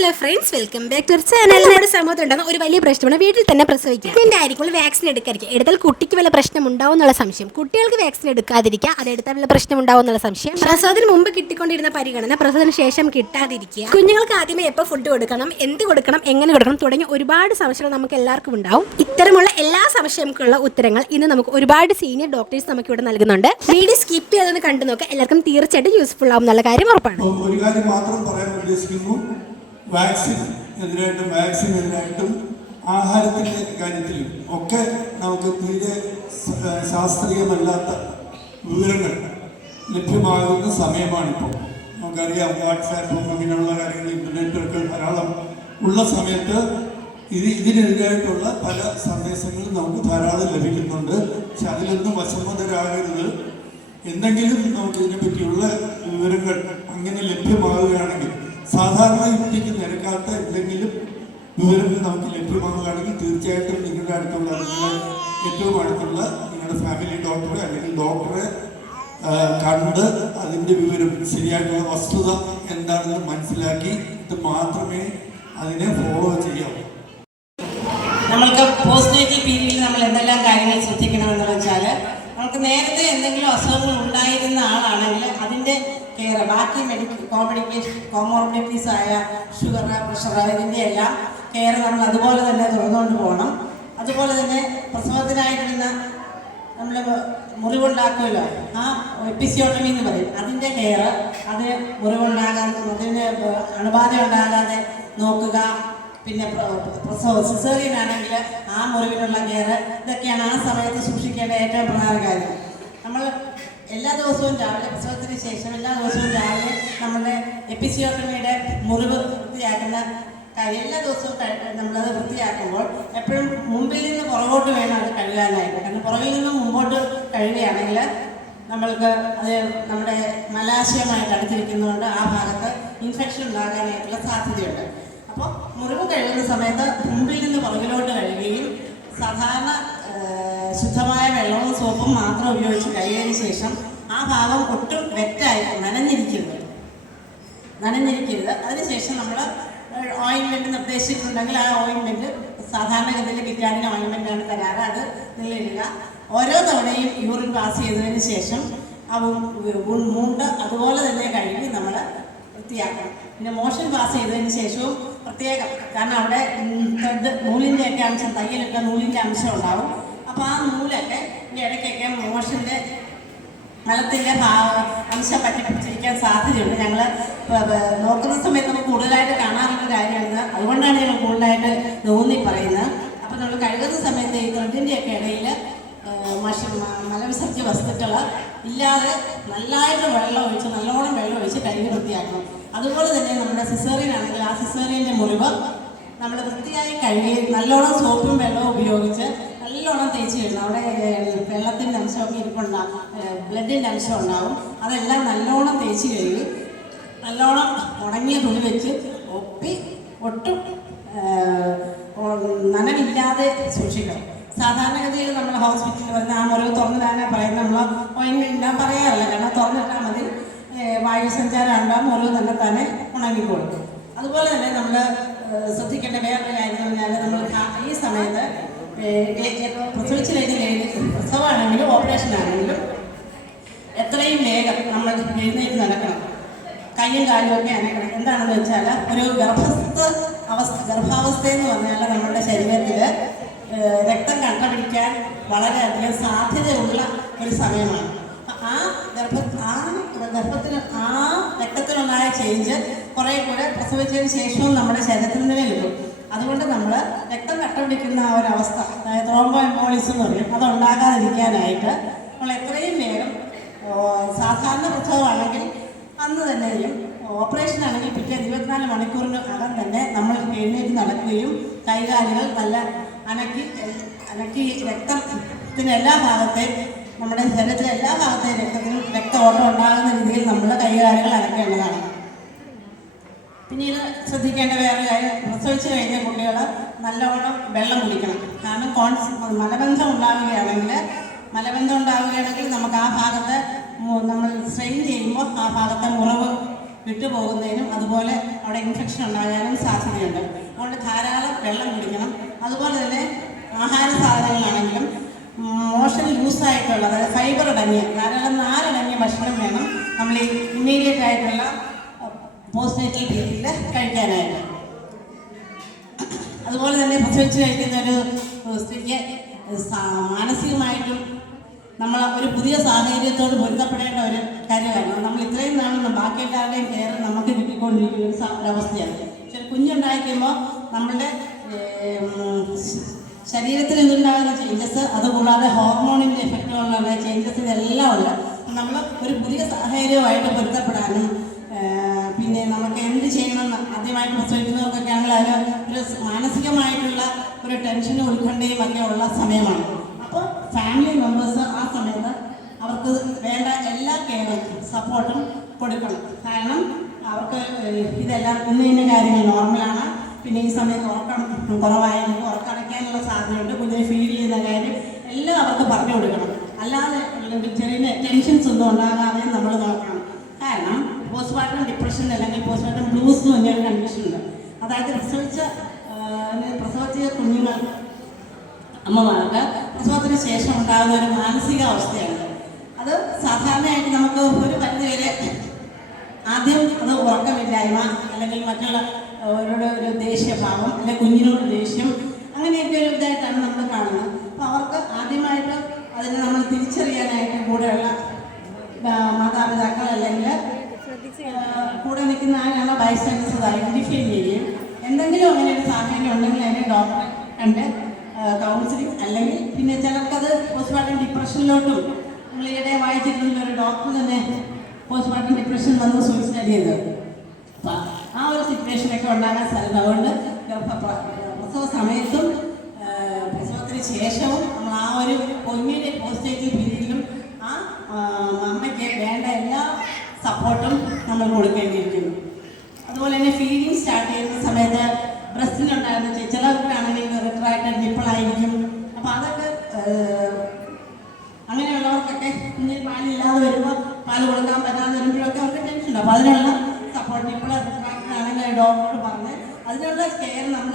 Hello friends welcome back to channel നമ്മുടെ സമൂഹത്തിൽ ഉണ്ടാകുന്ന ഒരു വലിയ പ്രശ്നമാണ് വീട്ടിൽ തന്നെ പ്രസവിക്കുക. ഇതിന്റെ ആയിരിക്കും വാക്സിൻ എടുക്കാതിരിക്കുക. എടുത്താൽ കുട്ടിക്ക് വല്ല പ്രശ്നം ഉണ്ടാവും എന്നുള്ള സംശയം. കുട്ടികൾക്ക് വാക്സിൻ എടുക്കാതിരിക്കുക അത് എടുത്താൽ വല്ല പ്രശ്നം ഉണ്ടാവും എന്നുള്ള സംശയം. പ്രസവത്തിന് മുമ്പ് കിട്ടിക്കൊണ്ടിരുന്ന പരിഗണന പ്രസവത്തിന് ശേഷം കിട്ടാതിരിക്കുക. കുഞ്ഞുങ്ങൾക്ക് ആദ്യമേ എപ്പോൾ ഫുഡ് കൊടുക്കണം എന്ത് കൊടുക്കണം എങ്ങനെ കൊടുക്കണം തുടങ്ങിയ ഒരുപാട് സംശയങ്ങൾ നമുക്ക് എല്ലാവർക്കും ഉണ്ടാവും. ഇത്തരമുള്ള എല്ലാ സംശയങ്ങൾക്കുള്ള ഉത്തരങ്ങൾ ഇന്ന് നമുക്ക് ഒരുപാട് സീനിയർ ഡോക്ടേഴ്സ് നമുക്ക് ഇവിടെ നൽകുന്നുണ്ട്. വീഡിയോ സ്കിപ്പ് ചെയ്തൊന്ന് കണ്ടു നോക്കുക. എല്ലാവർക്കും തീർച്ചയായിട്ടും യൂസ്ഫുൾ ആവും എന്നുള്ള കാര്യം ഉറപ്പാണ്. ഒരു കാര്യം മാത്രം പറയാൻ ഉദ്ദേശിക്കുന്നു. വാക്സിൻ എതിരായിട്ടും വാക്സിൻ എതിരായിട്ടും ആഹാരത്തിന്റെ കാര്യത്തിലും ഒക്കെ നമുക്ക് തീരെ ശാസ്ത്രീയമല്ലാത്ത വിവരങ്ങൾ ലഭ്യമാകുന്ന സമയമാണിപ്പോൾ നമുക്കറിയാം വാട്സാപ്പും അങ്ങനെയുള്ള കാര്യങ്ങൾ ഇന്റർനെറ്റൊക്കെ ധാരാളം ഉള്ള സമയത്ത് ഇത് ഇതിനെതിരായിട്ടുള്ള പല സന്ദേശങ്ങളും നമുക്ക് ധാരാളം ലഭിക്കുന്നുണ്ട്. പക്ഷെ അതിലൊന്നും വശംവദരാകരുത് എന്തെങ്കിലും നമുക്ക് ഇതിനെപ്പറ്റിയുള്ള വിവരങ്ങൾ അങ്ങനെ ലഭ്യമാവുകയാണെങ്കിൽ സാധാരണ യുക്തിക്ക് നിരക്കാത്ത എന്തെങ്കിലും വിവരങ്ങൾ നമുക്ക് ലഭ്യമാവുകയാണെങ്കിൽ തീർച്ചയായിട്ടും നിങ്ങളുടെ അടുത്തുള്ള നിങ്ങളുടെ ഏറ്റവും അടുത്തുള്ള നിങ്ങളുടെ ഫാമിലി ഡോക്ടറെ അല്ലെങ്കിൽ ഡോക്ടറെ കണ്ട് അതിന്റെ വിവരം ശരിയായിട്ടുള്ള വസ്തുത എന്താണെന്ന് മനസ്സിലാക്കി ഇത് മാത്രമേ അതിനെ ഫോളോ ചെയ്യാവൂ നമ്മൾക്ക് പോസ്റ്റ് നേറ്റൽ പീരീഡിൽ നമ്മൾ എന്തെല്ലാം കാര്യങ്ങൾ ശ്രദ്ധിക്കണമെന്ന് വെച്ചാൽ നമുക്ക് നേരത്തെ എന്തെങ്കിലും അസുഖങ്ങൾ ഉണ്ടായിരുന്ന ആളാണെങ്കിൽ അതിന്റെ കെയർ ബാക്കി മെഡിക്കൽ കോമോർബിലിറ്റീസ് ആയ ഷുഗർ പ്രഷർ ഇതിന്റെ എല്ലാം കെയർ നമ്മൾ അതുപോലെ തന്നെ തുറന്നുകൊണ്ട് പോകണം. അതുപോലെ തന്നെ പ്രസവത്തിനായിട്ടിരുന്ന നമ്മൾ മുറിവുണ്ടാക്കുമല്ലോ? ആ എപ്പിസിയോട്ടമി എന്ന് പറയും. അതിന്റെ കെയർ അതിന് മുറിവുണ്ടാകാതെ അതിന് അണുബാധ ഉണ്ടാകാതെ നോക്കുക. പിന്നെ പ്രസവ സിസേറിയൻ ആണെങ്കിൽ ആ മുറിവിനുള്ള കെയർ ഇതൊക്കെയാണ് ആ സമയത്ത് സൂക്ഷിക്കേണ്ട ഏറ്റവും പ്രധാന കാര്യം. നമ്മൾ എല്ലാ ദിവസവും രാവിലെ പ്രസവത്തിന് ശേഷം എല്ലാ ദിവസവും രാവിലെ നമ്മുടെ എപ്പിസിയോട്ടമിയുടെ മുറിവ് വൃത്തിയാക്കുന്ന കാര്യം എല്ലാ ദിവസവും നമ്മളത് വൃത്തിയാക്കുമ്പോൾ എപ്പോഴും മുമ്പിൽ നിന്ന് പുറകോട്ട് വേണം അത് കഴുകാനായിട്ട്. കാരണം പുറകിൽ നിന്ന് മുമ്പോട്ട് കഴുകുകയാണെങ്കിൽ നമ്മൾക്ക് അത് നമ്മുടെ മലാശയമായിട്ട് അടുത്തിരിക്കുന്നതുകൊണ്ട് ആ ഭാഗത്ത് ഇൻഫെക്ഷൻ ഉണ്ടാകാനായിട്ടുള്ള സാധ്യതയുണ്ട്. അപ്പോൾ മുറിവ് കഴുകുന്ന സമയത്ത് മുമ്പിൽ നിന്ന് പുറകിലോട്ട് കഴുകുകയും സാധാരണ ശുദ്ധമായ വെള്ളവും സോപ്പും മാത്രം ഉപയോഗിച്ച് കഴുകിയതിന് ശേഷം ആ ഭാഗം ഒട്ടും വെറ്റായി നനഞ്ഞിരിക്കരുത്. നനഞ്ഞിരിക്കരുത്. അതിനുശേഷം നമ്മൾ ഓയിൻമെന്റ് നിർദ്ദേശിച്ചിട്ടുണ്ടെങ്കിൽ ആ ഓയിൻമെന്റ് സാധാരണഗതിയിൽ കിറ്റാനിന് ഓയിൻമെന്റാണ് തരാറ്. അത് നിലയിടുക ഓരോ തവണയും യൂറിൻ പാസ് ചെയ്തതിന് ശേഷം ആ ഉ- അതുപോലെ തന്നെ കഴുകി നമ്മൾ വൃത്തിയാക്കണം. പിന്നെ മോഷൻ പാസ് ചെയ്തതിന് ശേഷവും പ്രത്യേകം. കാരണം അവിടെ ത്രെഡ് നൂലിന്റെ ഒക്കെ അംശം തയ്യലൊക്കെ നൂലിന്റെ അംശം ഉണ്ടാവും. അപ്പോൾ ആ നൂലൊക്കെ ഇതിന്റെ ഇടയ്ക്കൊക്കെ മോഷന്റെ മലത്തിന്റെ അംശം പറ്റി പിടിച്ചിരിക്കാൻ സാധ്യതയുണ്ട്. ഞങ്ങൾ നോക്കുന്ന സമയത്ത് നമുക്ക് കൂടുതലായിട്ട് കാണാറുള്ള കാര്യമാണ് അതുകൊണ്ടാണ് ഞങ്ങൾ കൂടുതലായിട്ട് ഊന്നി പറയുന്നത്. അപ്പോൾ നമ്മൾ കഴുകുന്ന സമയത്ത് ഈ ത്രെഡിന്റെ ഒക്കെ ഇടയിൽ മഷ മലവിസർജ്യ വസ്തുക്കൾ ഇല്ലാതെ നല്ലതായിട്ട് വെള്ളം ഒഴിച്ച് നല്ലോണം വെള്ളം ഒഴിച്ച് കഴുകി വൃത്തിയാക്കണം. അതുപോലെ തന്നെ നമ്മുടെ സിസേറിയൻ ആണെങ്കിൽ ആ സിസേറിയന്റെ മുറിവ് നമ്മൾ വൃത്തിയായി കഴുകി നല്ലോണം സോപ്പും വെള്ളവും ഉപയോഗിച്ച് നല്ലോണം തേച്ച് കഴിഞ്ഞു അവിടെ വെള്ളത്തിന്റെ അംശമൊക്കെ ഇരിപ്പുണ്ടാകും ബ്ലഡിന്റെ അംശം ഉണ്ടാവും. അതെല്ലാം നല്ലോണം തേച്ച് കഴുകി നല്ലോണം ഉണങ്ങിയ തുണി വെച്ച് ഒപ്പി ഒട്ടും നനവില്ലാതെ സൂക്ഷിക്കണം. സാധാരണഗതിയിൽ നമ്മൾ ഹോസ്പിറ്റലിൽ വന്ന് ആ മുറിവ് തുറന്നിടാനാണ് പറയുന്നത്. നമ്മൾ ഓയിൻമെന്റ് പറയാറില്ല. കാരണം തുറന്നിട്ടാൽ മതി. വായുസഞ്ചാരം ഉണ്ടാകും മുറിവ് തന്നെ തന്നെ ഉണങ്ങിക്കോളും. അതുപോലെ തന്നെ നമ്മൾ ശ്രദ്ധിക്കേണ്ട വേറൊരു കാര്യം എന്ന് പറഞ്ഞാൽ നമ്മൾ ഈ സമയത്ത് പ്രസവിച്ച് കഴിഞ്ഞ് കഴിഞ്ഞ് പ്രസവമാണെങ്കിലും ഓപ്പറേഷൻ ആണെങ്കിലും എത്രയും വേഗം നമ്മൾ എഴുന്നേറ്റ് നടക്കണം. കയ്യും കാലും ഒക്കെ അനക്കണം എന്താണെന്ന് വെച്ചാൽ ഒരു ഗർഭസ്ഥ അവസ്ഥ ഗർഭാവസ്ഥ എന്ന് പറഞ്ഞാൽ നമ്മുടെ ശരീരത്തിൽ രക്തം കണ്ടപിടിക്കാൻ വളരെയധികം സാധ്യതയുള്ള ഒരു സമയമാണ്. ആ ഗർഭ ആ ഗർഭത്തിന് ആ രക്തത്തിലുണ്ടായ ചേഞ്ച് കുറേ കൂടെ പ്രസവിച്ചതിന് ശേഷവും നമ്മുടെ ശരീരത്തിൽ വരും അതുകൊണ്ട് നമ്മൾ രക്തം കട്ടപിടിക്കുന്ന ആ ഒരു അവസ്ഥ അതായത് ത്രോംബോ എംബോളിസം എന്ന് പറയും അത് ഉണ്ടാകാതിരിക്കാനായിട്ട് നമ്മൾ എത്രയും വേഗം സാധാരണ പ്രസവമാണെങ്കിൽ അന്ന് തന്നെയും ഓപ്പറേഷൻ ആണെങ്കിൽ പിറ്റേ ഇരുപത്തിനാല് മണിക്കൂറിന് അകം തന്നെ നമ്മൾ എഴുന്നേറ്റ് നടക്കുകയും കൈകാലുകൾ നല്ല അനക്കി അനക്കി രക്തത്തിന് എല്ലാ ഭാഗത്തെയും നമ്മുടെ ശരീരത്തിലെ എല്ലാ ഭാഗത്തെയും രക്തത്തിനും രക്ത ഓട്ടം ഉണ്ടാകുന്ന രീതിയിൽ നമ്മൾ കൈകാലുകൾ അടക്കേണ്ടതാണ് പിന്നീട് ശ്രദ്ധിക്കേണ്ട വേറെ കാര്യം പ്രസവിച്ച് കഴിഞ്ഞ കുട്ടികൾ നല്ലവണ്ണം വെള്ളം കുടിക്കണം. കാരണം കോൺസ് മലബന്ധം ഉണ്ടാവുകയാണെങ്കിൽ മലബന്ധം ഉണ്ടാവുകയാണെങ്കിൽ നമുക്ക് ആ ഭാഗത്ത് നമ്മൾ സ്ട്രെയിൻ ചെയ്യുമ്പോൾ ആ ഭാഗത്തെ മുറവ് വിട്ടുപോകുന്നതിനും അതുപോലെ അവിടെ ഇൻഫെക്ഷൻ ഉണ്ടാകാനും സാധ്യതയുണ്ട്. അതുകൊണ്ട് ധാരാളം വെള്ളം കുടിക്കണം. അതുപോലെ തന്നെ ആഹാര സാധനങ്ങളാണെങ്കിലും മോഷൻ ലൂസായിട്ടുള്ള അതായത് ഫൈബർ അടങ്ങിയ ധാരാളം നാലടങ്ങിയ ഭക്ഷണം വേണം. നമ്മൾ ഈ ഇമ്മീഡിയറ്റ് ആയിട്ടുള്ള പോസ്റ്റേറ്റൽ രീതിയിൽ കഴിക്കാനായിട്ട്. അതുപോലെ തന്നെ പ്രസവിച്ച് കഴിക്കുന്ന ഒരു സ്ത്രീക്ക് മാനസികമായിട്ടും നമ്മൾ ഒരു പുതിയ സാഹചര്യത്തോട് പൊരുത്തപ്പെടേണ്ട ഒരു കാര്യമാണ് നമ്മൾ ഇത്രയും നാളും ബാക്കി എല്ലാവരുടെയും കെയർ നമുക്ക് കിട്ടിക്കൊണ്ടിരിക്കുന്ന ഒരു അവസ്ഥയാണ്. പക്ഷെ കുഞ്ഞുണ്ടായിരിക്കുമ്പോൾ നമ്മളുടെ ശരീരത്തിൽ എന്തുണ്ടാകുന്ന? ചേഞ്ചസ് അതുകൂടാതെ ഹോർമോണിന്റെ എഫക്റ്റുകളുള്ള ചേഞ്ചസ് ഇതെല്ലാം ഉണ്ട്. നമ്മൾ ഒരു പുതിയ സാഹചര്യവുമായിട്ട് പൊരുത്തപ്പെടാനും പിന്നെ നമുക്ക് എന്ത് ചെയ്യണമെന്ന് ആദ്യമായിട്ട് പ്രസവിക്കുന്നവർക്കൊക്കെ ആണെങ്കിൽ അതിന് ഒരു മാനസികമായിട്ടുള്ള ഒരു ടെൻഷനും ഉത്കണ്ഠയും ഒക്കെ ഉള്ള സമയമാണ്. അപ്പോൾ ഫാമിലി മെമ്പേഴ്സ് ആ സമയത്ത് അവർക്ക് വേണ്ട എല്ലാ കെയറും സപ്പോർട്ടും കൊടുക്കണം. കാരണം അവർക്ക് ഇതെല്ലാം ഇന്ന ഇന്ന കാര്യങ്ങൾ നോർമലാണ് പിന്നെ ഈ സമയത്ത് ഉറക്കണം കുറവായാലും ഉറക്കടയ്ക്കാനുള്ള സാധ്യതയുണ്ട്. കുഞ്ഞിനെ ഫീൽ ചെയ്യുന്ന കാര്യം എല്ലാം അവർക്ക് പറഞ്ഞു കൊടുക്കണം. അല്ലാതെ ചെറിയ ടെൻഷൻസ് ഒന്നും ഉണ്ടാകാതെ നമ്മൾ നോക്കണം. കാരണം പോസ്റ്റ്മോർട്ടം ഡിപ്രഷൻ അല്ലെങ്കിൽ പോസ്റ്റ്മോർട്ടം ബ്ലൂസ് എന്ന് പറഞ്ഞൊരു കണ്ടീഷൻ ഉണ്ട്. അതായത് പ്രസവിച്ച പ്രസവിച്ച കുഞ്ഞുങ്ങൾ അമ്മമാർക്ക് പ്രസവത്തിന് ശേഷം ഉണ്ടാകുന്ന ഒരു മാനസിക അവസ്ഥയാണ് അത് സാധാരണയായിട്ട് നമുക്ക് ഒരു പരിധിവരെ ആദ്യം അത് ഉറക്കമില്ലായ്മ അല്ലെങ്കിൽ മറ്റുള്ള അവരുടെ ഒരു ദേഷ്യഭാവം അല്ലെങ്കിൽ കുഞ്ഞിനോട് ദേഷ്യം അങ്ങനെയൊക്കെ ഒരു ഇതായിട്ടാണ് നമ്മൾ കാണുന്നത്. അപ്പോൾ അവർക്ക് ആദ്യമായിട്ട് അതിനെ നമ്മൾ തിരിച്ചറിയാനായിട്ട് കൂടെയുള്ള മാതാപിതാക്കൾ അല്ലെങ്കിൽ കൂടെ നിൽക്കുന്ന ആരാണ് ബൈസ്റ്റാൻഡേഴ്സ് അത് ഐഡന്റിഫൈ ചെയ്യുകയും എന്തെങ്കിലും അങ്ങനെ ഒരു സാഹചര്യം ഉണ്ടെങ്കിൽ അതിനെ ഡോക്ടറെ കണ്ട് കൗൺസിലിംഗ് അല്ലെങ്കിൽ പിന്നെ ചിലർക്കത് പോസ്റ്റ്മോർട്ടം ഡിപ്രഷനിലോട്ടും നിങ്ങളിടെ വായിച്ചിട്ടുള്ള ഒരു ഡോക്ടർ തന്നെ പോസ്റ്റ്മോർട്ടം ഡിപ്രഷൻ വന്ന് സൂയിസൈഡ് ചെയ്തത് ഒരു സിറ്റുവേഷനൊക്കെ ഉണ്ടാകാൻ സാധ്യത. അതുകൊണ്ട് പ്രസവ സമയത്തും പ്രസവത്തിന് ശേഷവും നമ്മൾ ആ ഒരു പൊന്നിന്റെ പോസ്റ്റേറ്റീവ് പീരീഡിലും ആ അമ്മയ്ക്ക് വേണ്ട എല്ലാ സപ്പോർട്ടും നമ്മൾ കൊടുക്കേണ്ടിയിരിക്കുന്നു. അതുപോലെ തന്നെ ഫീഡിങ് സ്റ്റാർട്ട് ചെയ്യുന്ന സമയത്ത് ബ്രസ്റ്റിനുണ്ടായിരുന്ന ചിലർക്കാണെങ്കിൽ റിട്രാക്റ്റഡ് നിപ്പിളായിരിക്കും അപ്പോൾ അതൊക്കെ അങ്ങനെയുള്ളവർക്കൊക്കെ കുഞ്ഞിൽ പാലില്ലാതെ വരുമ്പോൾ പാൽ കൊടുക്കാൻ പറ്റാതെ വരുമ്പോഴൊക്കെ അവർക്ക് ടെൻഷൻ ഉണ്ട്. അപ്പോൾ അതിനുള്ള സപ്പോർട്ട് ഇപ്പോൾ ഡോക്ടർ പറഞ്ഞ് അതിനുള്ള കെയർ നമ്മൾ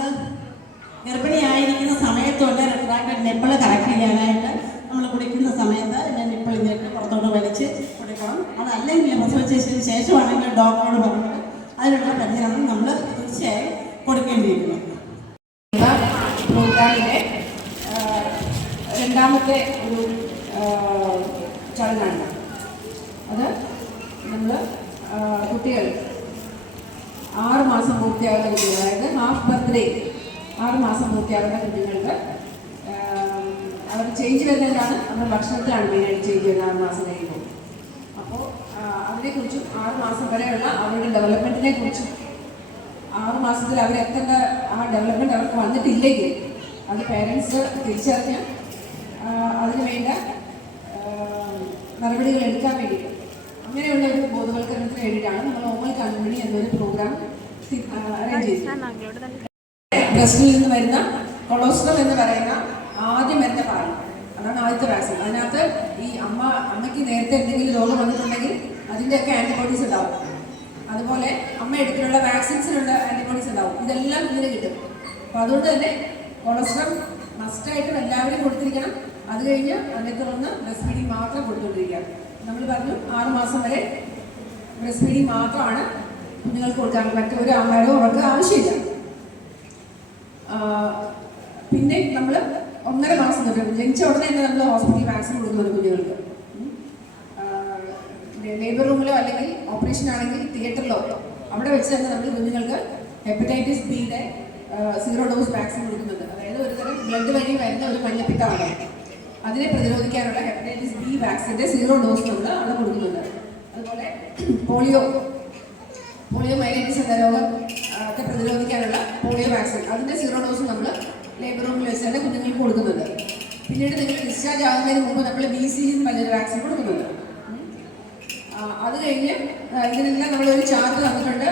ഗർഭിണിയായിരിക്കുന്ന സമയത്തോടെ റിട്രാക്ട് നിപ്പിൾ കറക്റ്റ് ചെയ്യാനായിട്ട് നമ്മൾ കുടിക്കുന്ന സമയത്ത് ഞാൻ നിപ്പിൾ ഇങ്ങോട്ട് പുറത്തോട്ട് വലിച്ച് കൊടുക്കണം. അതല്ലെങ്കിൽ പ്രസവിച്ചതിന് ശേഷമാണെങ്കിൽ ഡോക്ടറോട് പറഞ്ഞിട്ട് അതിനുള്ള പരിചരണം നമ്മൾ തീർച്ചയായും കൊടുക്കേണ്ടിയിരിക്കുന്നു പ്രോഗ്രാമിലെ ആ, രണ്ടാമത്തെ ഒരു ആ, ചടങ്ങാണ് അത് നമ്മൾ കുട്ടികൾ ആറ് മാസം പൂർത്തിയാകുന്ന കുട്ടികൾ അതായത് ഹാഫ് ബർത്ത്ഡേ ആറ് മാസം പൂർത്തിയാകുന്ന കുഞ്ഞുങ്ങൾക്ക് ആ, അവർ ചേഞ്ച് വരുന്നതിനാണ് നമ്മൾ ഭക്ഷണത്തിലാണ് മെയിനായിട്ട് ചേഞ്ച് വരുന്നത് ആറ് മാസം കഴിയുമ്പോൾ അപ്പോൾ അതിനെക്കുറിച്ചും ആറ് മാസം വരെയുള്ള അവരുടെ ഡെവലപ്മെന്റിനെ കുറിച്ചും ആറ് മാസത്തിൽ അവർ എത്തേണ്ട ആ ഡെവലപ്മെന്റ് അവർക്ക് വന്നിട്ടില്ലെങ്കിൽ അത് പേരൻസ് തിരിച്ചറിഞ്ഞ് അതിനുവേണ്ട അതിന് വേണ്ട ആ, നടപടികൾ എടുക്കാൻ വേണ്ടിയിട്ട്. അങ്ങനെയുള്ള ഒരു ബോധവൽക്കരണത്തിന് വേണ്ടിയിട്ടാണ് നമ്മൾ ഓമൽ കൺമണി എന്നൊരു പ്രോഗ്രാം അറേഞ്ച് ചെയ്തത്. ബ്രസ്റ്റിൽ നിന്ന് വരുന്ന കൊളോസ്ട്രോൾ എന്ന് പറയുന്ന ആദ്യം വരുന്ന പാൽ. അതാണ് ആദ്യത്തെ വാക്സിൻ അതിനകത്ത് ഈ അമ്മ അമ്മയ്ക്ക് നേരത്തെ എന്തെങ്കിലും രോഗം വന്നിട്ടുണ്ടെങ്കിൽ അതിന്റെയൊക്കെ ആന്റിബോഡീസ് ഉണ്ടാവും. അതുപോലെ അമ്മ എടുക്കാനുള്ള വാക്സിൻസിനുള്ള ആന്റിബോഡീസ് ഉണ്ടാവും. ഇതെല്ലാം ഇതിന് കിട്ടും. അപ്പോൾ അതുകൊണ്ട് തന്നെ കൊളസ്ട്രോൾ മസ്റ്റായിട്ടും എല്ലാവരും കൊടുത്തിരിക്കണം. അത് കഴിഞ്ഞ് അതിനെ തുടർന്ന് ബ്രസ്റ്റ് ഫീഡിങ് മാത്രം കൊടുത്തുകൊണ്ടിരിക്കുക നമ്മൾ പറഞ്ഞു ആറ് മാസം വരെ ബ്രസ്റ്റ് ഫീഡിങ് മാത്രമാണ് കുഞ്ഞുങ്ങൾക്ക് കൊടുക്കാൻ മറ്റൊരു ആഹാരവും അവർക്ക് ആവശ്യമില്ല. പിന്നെ നമ്മൾ ഒന്നര മാസം തൊട്ട് ജനിച്ച ഉടനെ തന്നെ നമ്മൾ ഹോസ്പിറ്റലിൽ വാക്സിൻ കൊടുക്കുന്നുണ്ട് കുഞ്ഞുങ്ങൾക്ക്. ലേബർ റൂമിലോ അല്ലെങ്കിൽ ഓപ്പറേഷൻ ആണെങ്കിൽ തിയേറ്ററിലോ അവിടെ വെച്ച് തന്നെ നമ്മൾ കുഞ്ഞുങ്ങൾക്ക് ഹെപ്പറ്റൈറ്റിസ് ബിയുടെ സീറോ ഡോസ് വാക്സിൻ കൊടുക്കുന്നുണ്ട്. അതായത് ഒരുതരം ബ്ലഡ് വഴി വരുന്ന ഒരു മഞ്ഞപ്പിത്തമാണ്. അതിനെ പ്രതിരോധിക്കാനുള്ള ഹെപ്പറ്റൈറ്റിസ് ബി വാക്സിന്റെ സീറോ ഡോസ് നമ്മൾ അവിടെ കൊടുക്കുന്നുണ്ട്. അതുപോലെ പോളിയോ പോളിയോ മൈലൈറ്റിസ് എന്ന രോഗം ഒക്കെ പ്രതിരോധിക്കാനുള്ള പോളിയോ വാക്സിൻ അതിന്റെ സീറോ ഡോസ് നമ്മൾ ലേബർ റൂമിൽ വെച്ച് തന്നെ കുഞ്ഞുങ്ങൾക്ക് കൊടുക്കുന്നുണ്ട്. പിന്നീട് നിങ്ങൾ ഡിസ്ചാർജ് ആകുന്നതിന് മുമ്പ് നമ്മൾ ബി സി പറഞ്ഞൊരു വാക്സിൻ കൊടുക്കുന്നുണ്ട്. അത് കഴിഞ്ഞ് ഇതിനെല്ലാം നമ്മളൊരു ചാർട്ട് തന്നിട്ടുണ്ട്.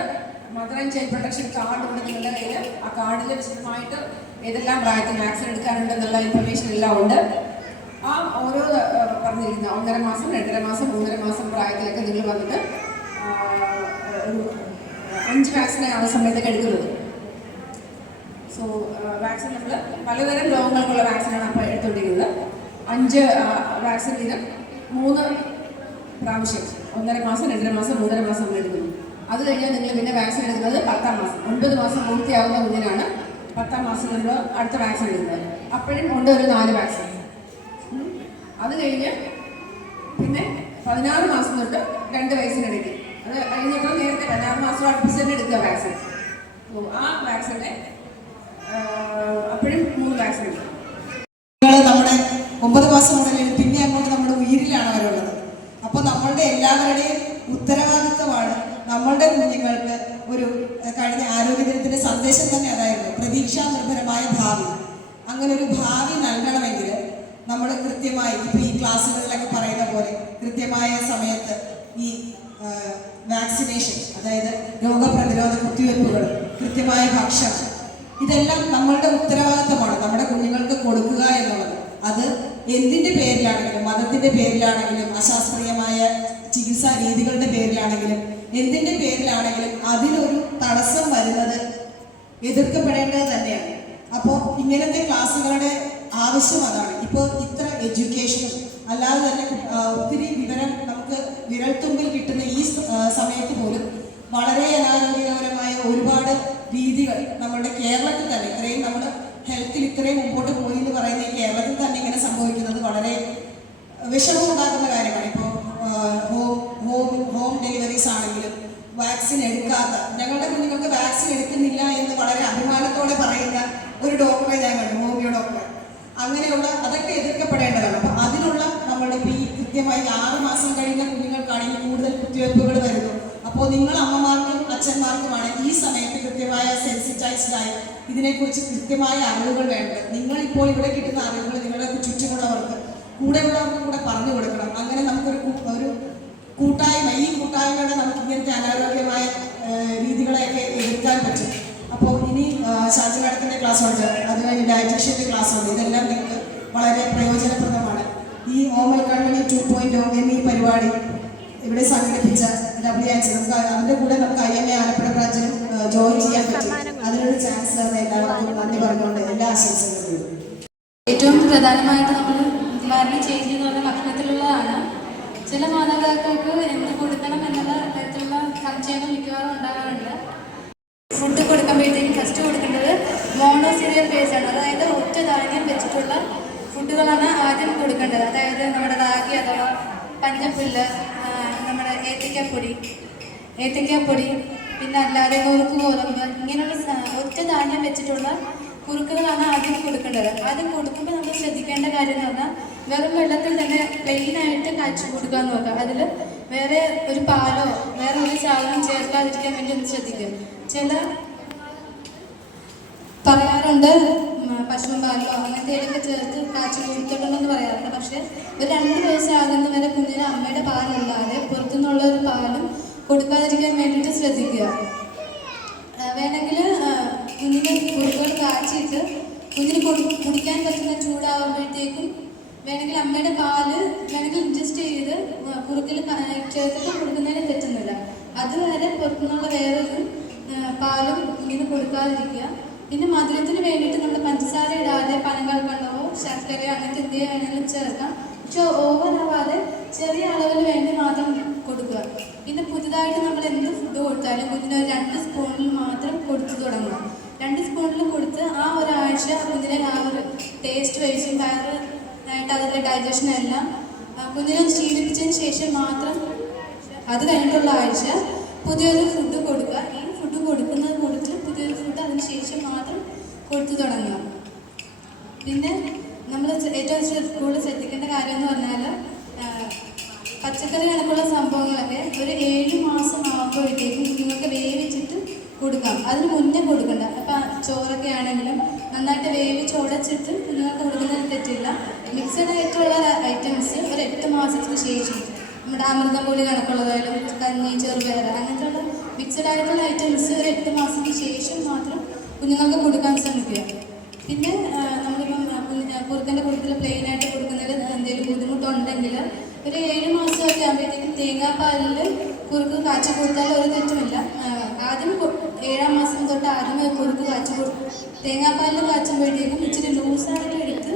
Mother and child protection card നിങ്ങളുടെ കയ്യിൽ ആ കാർഡിൽ വിശദമായിട്ട് ഏതെല്ലാം പ്രായത്തിൽ വാക്സിൻ എടുക്കാനുണ്ടെന്നുള്ള ഇൻഫർമേഷൻ എല്ലാം ഉണ്ട്. ആ ഓരോ പറഞ്ഞിരിക്കുന്ന ഒന്നര മാസം രണ്ടര മാസം മൂന്നര മാസം പ്രായത്തിലൊക്കെ നിങ്ങൾ വന്നിട്ട് അഞ്ച് വാക്സിൻ ആ സമയത്തൊക്കെ എടുക്കുന്നത്. സോ വാക്സിൻ നമ്മൾ പലതരം രോഗങ്ങൾക്കുള്ള വാക്സിനാണ് അപ്പോൾ എടുത്തുകൊണ്ടിരിക്കുന്നത് അഞ്ച് വാക്സിൻ വീതം മൂന്ന് പ്രാവശ്യം. ഒന്നര മാസം രണ്ടര മാസം മൂന്നര മാസം വരുന്നു അത് കഴിഞ്ഞാൽ നിങ്ങൾ പിന്നെ വാക്സിൻ എടുക്കുന്നത് പത്താം മാസം. ഒൻപത് മാസം പൂർത്തിയാവുന്ന കുഞ്ഞിനാണ് പത്താം മാസം നമ്മൾ അടുത്ത വാക്സിൻ എടുക്കുന്നത്. അപ്പോഴും ഉണ്ട് ഒരു നാല് വാക്സിൻ. അത് കഴിഞ്ഞ് പിന്നെ പതിനാറ് മാസം തൊട്ട് രണ്ട് വയസ്സിനിടയ്ക്ക് അത് കഴിഞ്ഞിട്ട് നേരത്തെ പതിനാറ് മാസം തന്നെ എടുക്കുക വാക്സിൻ ഓ, ആ വാക്സിന്റെ അപ്പോഴും മൂന്ന് വാക്സിൻ എടുക്കും കുട്ടികൾ നമ്മുടെ ഒമ്പത് മാസം മുതൽ പിന്നെ അങ്ങോട്ട് നമ്മുടെ ഉയിരിലാണ് അവരുള്ളത് അപ്പോൾ നമ്മളുടെ എല്ലാവരുടെയും ഉത്തരവാദിത്വമാണ് നമ്മളുടെ നിങ്ങൾക്ക് ഒരു കഴിഞ്ഞ ആരോഗ്യ ദിനത്തിന്റെ സന്ദേശം തന്നെ അതായിരുന്നു പ്രതീക്ഷാ നിർഭരമായ ഭാവി. അങ്ങനെ ഒരു ഭാവി നൽകണമെങ്കിൽ നമ്മൾ കൃത്യമായി ഇപ്പോൾ ഈ ക്ലാസ്സുകളിലൊക്കെ പറയുന്ന പോലെ കൃത്യമായ സമയത്ത് ഈ വാക്സിനേഷൻ അതായത് രോഗപ്രതിരോധ കുത്തിവയ്പ്പുകൾ കൃത്യമായ ഭക്ഷണം ഇതെല്ലാം നമ്മളുടെ ഉത്തരവാദിത്തമാണ് നമ്മുടെ കുഞ്ഞുങ്ങൾക്ക് കൊടുക്കുക എന്നുള്ളത്. അത് എന്തിന്റെ പേരിലാണെങ്കിലും മതത്തിന്റെ പേരിലാണെങ്കിലും അശാസ്ത്രീയമായ ചികിത്സാ രീതികളുടെ പേരിലാണെങ്കിലും എന്തിന്റെ പേരിലാണെങ്കിലും അതിനൊരു തടസ്സം വരുന്നത് എതിർക്കപ്പെടേണ്ടത് തന്നെയാണ്. അപ്പോൾ ഇങ്ങനത്തെ ക്ലാസ്സുകളുടെ ആവശ്യം അതാണ്. ഇപ്പോൾ ഇത്ര എഡ്യൂക്കേഷനും അല്ലാതെ തന്നെ ഒത്തിരി വിവരം നമുക്ക് വിരൽത്തുമ്പിൽ കിട്ടുന്ന ഈ സമയത്ത് പോലും വളരെ അനാരോഗ്യകരമായ ഒരുപാട് രീതികൾ നമ്മുടെ കേരളത്തിൽ തന്നെ ഇത്രയും നമ്മുടെ ഹെൽത്തിൽ ഇത്രയും മുമ്പോട്ട് പോയി എന്ന് പറയുന്ന കേരളത്തിൽ തന്നെ ഇങ്ങനെ സംഭവിക്കുന്നത് വളരെ വിഷമമുണ്ടാക്കുന്ന കാര്യമാണ്. ഇപ്പോൾ വാക്സിൻ എടുക്കാത്ത ഞങ്ങളുടെ കുഞ്ഞുങ്ങൾക്ക് വാക്സിൻ എടുക്കുന്നില്ല എന്ന് വളരെ അഭിമാനത്തോടെ പറയുന്ന ഒരു ഡോക്ടറെ ഞാൻ കണ്ടു ഹോമിയോ ഡോക്ടറെ അങ്ങനെയുള്ള അതൊക്കെ എതിർക്കപ്പെടേണ്ടതാണ്. അപ്പം അതിനുള്ള നമ്മുടെ ഇപ്പോൾ ഈ കൃത്യമായി ആറ് മാസം കഴിഞ്ഞ കുഞ്ഞുങ്ങൾക്കാണെങ്കിൽ കൂടുതൽ കുത്തിവയ്പ്പുകൾ വരുന്നു അപ്പോൾ നിങ്ങൾ അമ്മമാർക്കും അച്ഛന്മാർക്കുമാണ് ഈ സമയത്ത് കൃത്യമായ സെൻസിറ്റൈസ്ഡ് ആയി ഇതിനെക്കുറിച്ച് കൃത്യമായ അറിവുകൾ വേണ്ടത്. നിങ്ങൾ ഇപ്പോൾ ഇവിടെ കിട്ടുന്ന അറിവുകൾ നിങ്ങളുടെ ചുറ്റുമുള്ളവർക്ക് കൂടെയുള്ളവർക്ക് കൂടെ പറഞ്ഞു കൊടുക്കണം. അങ്ങനെ നമുക്കൊരു ഒരു കൂട്ടായ്മ ഈ കൂട്ടായ്മയുടെ നമുക്ക് ഇങ്ങനത്തെ അനാരോഗ്യമായ രീതികളെയൊക്കെ എതിർക്കാൻ പറ്റും. അപ്പോൾ ഇനി ഷാജി മാഡത്തിന്റെ ക്ലാസ് ഉണ്ട്. അത് കഴിഞ്ഞ് ഡയറ്റീഷ്യന്റെ ക്ലാസ് ഉണ്ട്. ഇതെല്ലാം നിങ്ങൾക്ക് വളരെ പ്രയോജനപ്രദമാണ്. ഈ ഓമൽ കൺമണി ടു പോയിന്റ് എന്നീ പരിപാടി ഇവിടെ സംഘടിപ്പിച്ച ഡബ്ല്യു എച്ച് നമുക്ക് അതിന്റെ കൂടെ നമുക്ക് ഐ എം എ ആലപ്പുഴ ബ്രാഞ്ചിലും ജോയിൻ ചെയ്യാൻ പറ്റും. അതിനൊരു ചാൻസ് തന്നെ എല്ലാവർക്കും നന്ദി പറഞ്ഞുകൊണ്ട് എല്ലാ ആശംസകളും ഏറ്റവും പ്രധാനമായിട്ട് നമ്മൾ ഭക്ഷണത്തിലുള്ളതാണ് ചില മാതാപിതാക്കൾക്ക് എന്ത് കൊടുക്കണം എന്നുള്ള തരത്തിലുള്ള സംശയങ്ങൾ മിക്കവാറും ഉണ്ടാകാറുണ്ട്. ഫുഡ് കൊടുക്കുമ്പോഴത്തേക്കും ഫസ്റ്റ് കൊടുക്കേണ്ടത് മോണോ സീരിയൽ ബേസ് ആണ്. അതായത് ഒറ്റ ധാന്യം വെച്ചിട്ടുള്ള ഫുഡുകളാണ് ആദ്യം കൊടുക്കേണ്ടത്. അതായത് നമ്മുടെ റാഗി അഥവാ പഞ്ഞപ്പുല്ല് ആ, നമ്മുടെ ഏത്തയ്ക്കാപ്പൊടി ഏത്തയ്ക്കാപ്പൊടി പിന്നെ അല്ലാതെ നുറുക്ക് ഗോതമ്പ് ഇങ്ങനെയുള്ള ഒറ്റ ധാന്യം വെച്ചിട്ടുള്ള കുറുക്കുകളാണ് ആദ്യം കൊടുക്കേണ്ടത്. ആദ്യം കൊടുക്കുമ്പോൾ നമ്മൾ ശ്രദ്ധിക്കേണ്ട കാര്യം എന്ന് പറഞ്ഞാൽ വെറും വെള്ളത്തിൽ തന്നെ പ്ലെയിൻ ആയിട്ട് കാച്ചി കൊടുക്കാൻ നോക്കുക അതിൽ വേറെ ഒരു പാലോ വേറെ ഒരു സാധനം ചേർക്കാതിരിക്കാൻ വേണ്ടി ഒന്ന് ശ്രദ്ധിക്കുക ചില പറയാറുണ്ട് പശുവും പാലോ അങ്ങനത്തെ ഇതൊക്കെ ചേർത്ത് കാച്ചി കൊടുത്തിട്ടുണ്ടെന്ന് പറയാറുണ്ട്. പക്ഷെ ഒരു രണ്ട് വയസ്സാകുന്ന വരെ കുഞ്ഞിന് അമ്മയുടെ പാലല്ലാതെ പുറത്തുനിന്നുള്ള ഒരു പാലും കൊടുക്കാതിരിക്കാൻ വേണ്ടിയിട്ട് ശ്രദ്ധിക്കുക. വേണമെങ്കിൽ കുഞ്ഞിന് കുറുക്കുകൾ കാച്ചിട്ട് കുഞ്ഞിന് കൊടു കുടിക്കാൻ പറ്റുന്ന ചൂടാകുമ്പോഴത്തേക്കും വേണമെങ്കിൽ അമ്മയുടെ പാൽ വേണമെങ്കിൽ ഇൻജസ്റ്റ് ചെയ്ത് കുറുക്കിൽ ചേർത്തിട്ട് കൊടുക്കുന്നതിന് തെറ്റുന്നില്ല അതുവരെ പുറത്തുനിന്നുള്ള വേറൊരു പാലും ഇങ്ങനെ കൊടുക്കാതിരിക്കുക. പിന്നെ മധുരത്തിന് വേണ്ടിയിട്ട് നമ്മൾ പഞ്ചസാര ഇടാതെ പനങ്ങൾക്കണ്ടോ ശർക്കരയോ അങ്ങനത്തെ എന്ത് വേണമെങ്കിലും ചേർക്കാം. പക്ഷെ ഓവർ ആവാതെ ചെറിയ അളവിൽ വേണ്ടി മാത്രം കൊടുക്കുക. പിന്നെ പുതുതായിട്ട് നമ്മൾ എന്ത് ഫുഡ് കൊടുത്താലും കുഞ്ഞിന് ഒരു രണ്ട് സ്പൂണിൽ മാത്രം കൊടുത്തു തുടങ്ങുക. രണ്ട് സ്പൂണിൽ കൊടുത്ത് ആ ഒരാഴ്ച കുഞ്ഞിനെ ആ ഒരു ടേസ്റ്റ് വൈസും അതിന്റെ ഡൈജഷൻ എല്ലാം കുഞ്ഞിനെ ശീലിപ്പിച്ചതിന് ശേഷം മാത്രം അത് കഴിഞ്ഞിട്ടുള്ള ആഴ്ച പുതിയൊരു ഫുഡ് കൊടുക്കുക. ഈ ഫുഡ് കൊടുക്കുന്നത് കൊടുത്ത് പുതിയൊരു ഫുഡ് അതിന് ശേഷം മാത്രം കൊടുത്തു തുടങ്ങുക. പിന്നെ നമ്മൾ ഏറ്റവും കൂടുതൽ ശ്രദ്ധിക്കേണ്ട കാര്യം എന്ന് പറഞ്ഞാൽ പച്ചക്കറി കണക്കുള്ള സംഭവങ്ങളൊക്കെ ഒരു ഏഴ് മാസം ആകുമ്പോഴത്തേക്കും നിങ്ങൾക്ക് വേവിച്ചിട്ട് കൊടുക്കാം. അതിന് മുന്നേ കൊടുക്കണ്ട. അപ്പം ചോറൊക്കെ ആണെങ്കിലും നന്നായിട്ട് വേവിച്ച് ഉടച്ചിട്ട് നിങ്ങൾക്ക് കൊടുക്കുന്നതിന് തെറ്റില്ല മിക്സഡ് ആയിട്ടുള്ള ഐറ്റംസ് ഒരു എട്ട് മാസത്തിന് ശേഷം നമ്മുടെ അമൃതംപൊടി കണക്കുള്ളതായാലും കഞ്ഞി ചെറുപയർ അങ്ങനത്തെയുള്ള മിക്സഡ് ആയിട്ടുള്ള ഐറ്റംസ് ഒരു എട്ട് മാസത്തിന് ശേഷം മാത്രം കുഞ്ഞുങ്ങൾക്ക് കൊടുക്കാൻ ശ്രമിക്കുക. പിന്നെ നമ്മളിപ്പം കുറുക്കന്റെ കുറുക്കിൽ പ്ലെയിൻ ആയിട്ട് കൊടുക്കുന്നതിൽ എന്തെങ്കിലും ബുദ്ധിമുട്ടുണ്ടെങ്കിൽ ഒരു ഏഴ് മാസമൊക്കെ ആകുമ്പോഴത്തേക്കും തേങ്ങാപ്പാലിൽ കുറുക്ക് കാച്ചി കൊടുത്താൽ ഒരു തെറ്റുമില്ല. ആദ്യം ഏഴാം മാസം തൊട്ട് ആദ്യം കുറുക്ക് കാച്ചു കൊടുക്കും തേങ്ങാപ്പാലിൽ കാച്ചുമ്പോഴത്തേക്കും ഇച്ചിരി ലൂസായിട്ട് എടുത്ത്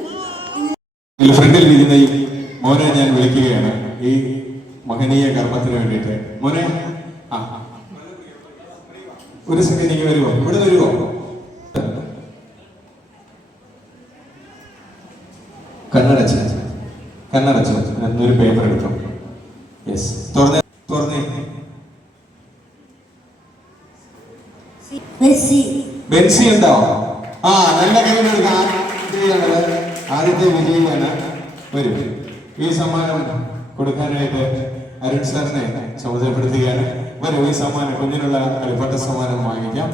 ഫ്രണ്ടിൽ മോനെ ഞാൻ വിളിക്കുകയാണ്. ഈ മഹനീയ കർമ്മത്തിന് വേണ്ടിയിട്ട്. മോനെ ആ. ഒരു സെക്കൻഡ് ഇനി വരുമോ ഇവിടെ വരുമോ കണ്ണടച്ച. കണ്ണടച്ച. എന്നൊരു പേപ്പർ എടുക്കാം യെസ് തുറന്നേ. തുറന്നേ. ബെൻസി. ഉണ്ടോ? ആ നല്ല ആദ്യത്തെ ആദ്യത്തെ വിജയിയാണ്. വരും. ഈ സമ്മാനം കൊടുക്കാനായിട്ട് അരുൺ സാറിനെ ചുമതലപ്പെടുത്തുകയാണ് വരും ഈ സമ്മാനം കുഞ്ഞിനുള്ള കളിപ്പാട്ട സമ്മാനം വാങ്ങിക്കാം.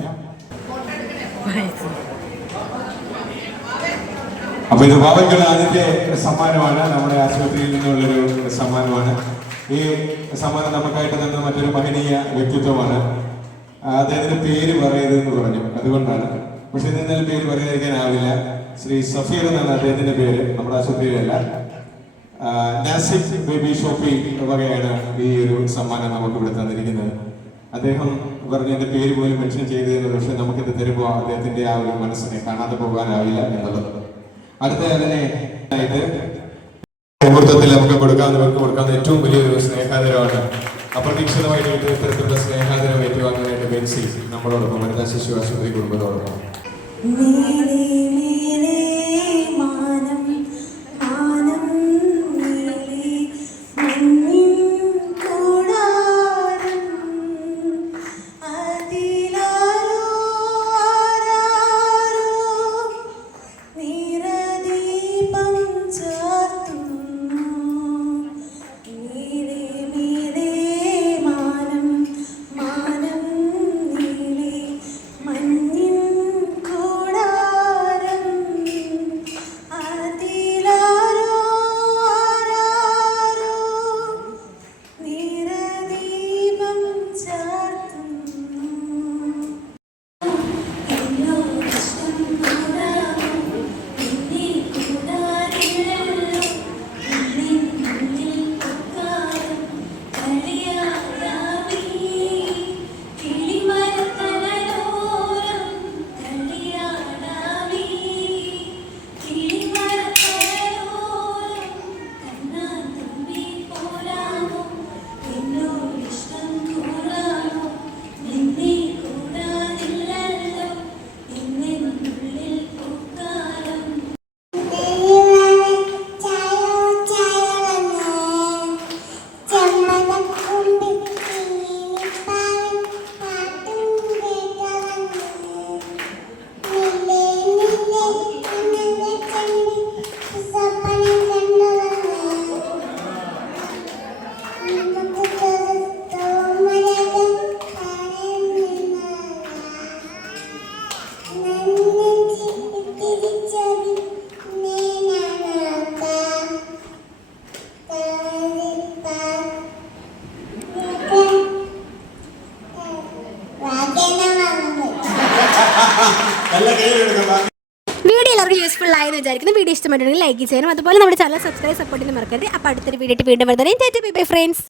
അപ്പൊ ഇത് ബാബയ്ക്കുള്ള ആദ്യത്തെ സമ്മാനമാണ്. നമ്മുടെ ആശുപത്രിയിൽ നിന്നുള്ളൊരു സമ്മാനമാണ്. ഈ സമ്മാനം നമുക്കായിട്ട് തന്ന മറ്റൊരു മഹനീയ വ്യക്തിത്വമാണ്. അദ്ദേഹത്തിന്റെ പേര് പറയരുതെന്ന് പറഞ്ഞു. അതുകൊണ്ടാണ്. പക്ഷെ ഇതിന്റെ പേര് പറയാതിരിക്കാനാവില്ല. ശ്രീ സഫീർ എന്നാണ് അദ്ദേഹത്തിന്റെ പേര്. നമ്മുടെ ആശുപത്രിയിലല്ല. നാസിക് ബേബി ഷോപ്പി വകയാണ് ഈ ഒരു സമ്മാനം നമുക്ക് ഇവിടെ തന്നിരിക്കുന്നത്. അദ്ദേഹം പറഞ്ഞ പേര് പോലും മെൻഷൻ ചെയ്തതെന്ന് പക്ഷെ നമുക്കിത് തരുമ്പോൾ അദ്ദേഹത്തിന്റെ ആ ഒരു മനസ്സിനെ കാണാതെ പോകാനാവില്ല എന്നുള്ളത്. അടുത്ത അതിനെ മുഹൂർത്തത്തിൽ നമുക്ക് കൊടുക്കാവുന്നവർക്ക് കൊടുക്കാവുന്ന ഏറ്റവും വലിയൊരു സ്നേഹാദരമാണ്. അപ്രതീക്ഷിതമായിട്ട് ഇത്തരത്തിലുള്ള സ്നേഹാദരം ഏറ്റുവാങ്ങാനായിട്ട് ബെൻസി നമ്മളോടൊപ്പം വനിതാ ശിശു ആശുപത്രി കുടുംബത്തോടൊപ്പം. വിചാരിക്കുന്നു ഉണ്ടെങ്കിൽ ലൈക്ക് ചെയ്യണം അതുപോലെ നമ്മുടെ ചാനൽ സബ്സ്ക്രൈബ് സപ്പോർട്ട് ചെയ്യാൻ മറക്കരുത്. അപ്പോൾ അടുത്തൊരു വീഡിയോ വീണ്ടും വരുന്നത് ബൈ ഫ്രണ്ട്സ്